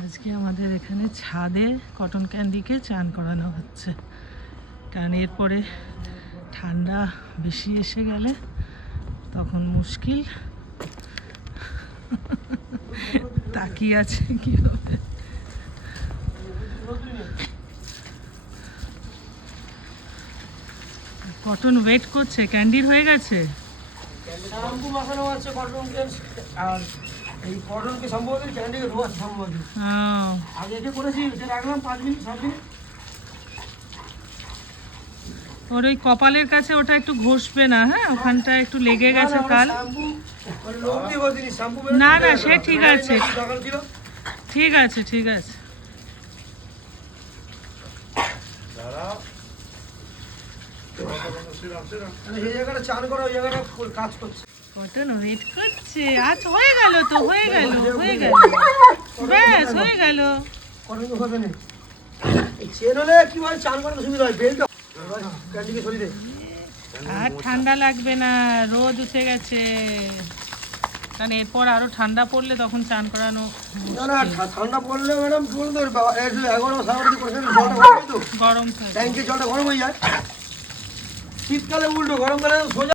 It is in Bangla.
আজকে আমাদের এখানে ছাদে কটন ক্যান্ডিকে চান করানো হচ্ছে। কারণ এরপরে ঠান্ডা বেশি এসে গেলে তখন মুশকিল। তাকিয়ে আছে কি হবে কটন ওয়েট করছে, ক্যান্ডির হয়ে গেছে? আর এই কটনকে সম্ভবত ক্যান্ডিকে ধোয়া সম্ভবত। ও, আগে এটা করেছি এটা রাখলাম পাঁচ মিনিট সাত মিনিট। ওর ওই কপালের কাছে ওটা একটু ঘষবে না হ্যাঁ? ওখানটা একটু লেগে গেছে কাল। মানে না, না, সে ঠিক আছে। ঠিক আছে ঠিক আছে। মানে জায়গাটা চান করা ওই জায়গাটা কাজ করছে। কটন ওয়েট করছে। আজ হয়ে গেল তো হয়ে গেল হয়ে গেল। ব্যাস হয়ে গেল। কি চান করাতে সুবিধা হয় বেল্ট ক্যান্ডিকে আর ঠান্ডা লাগবে না রোদ উঠে গেছে। কারণ এরপর আরও ঠান্ডা পড়লে তখন চান করানো না না ঠান্ডা পড়লে ম্যাডাম এগারো সাড়ে জলটা গরম তো? গরম ট্যাঙ্কের জলটা গরম হয়ে যায়। শীতকালে উল্টো গরমকালে সোজা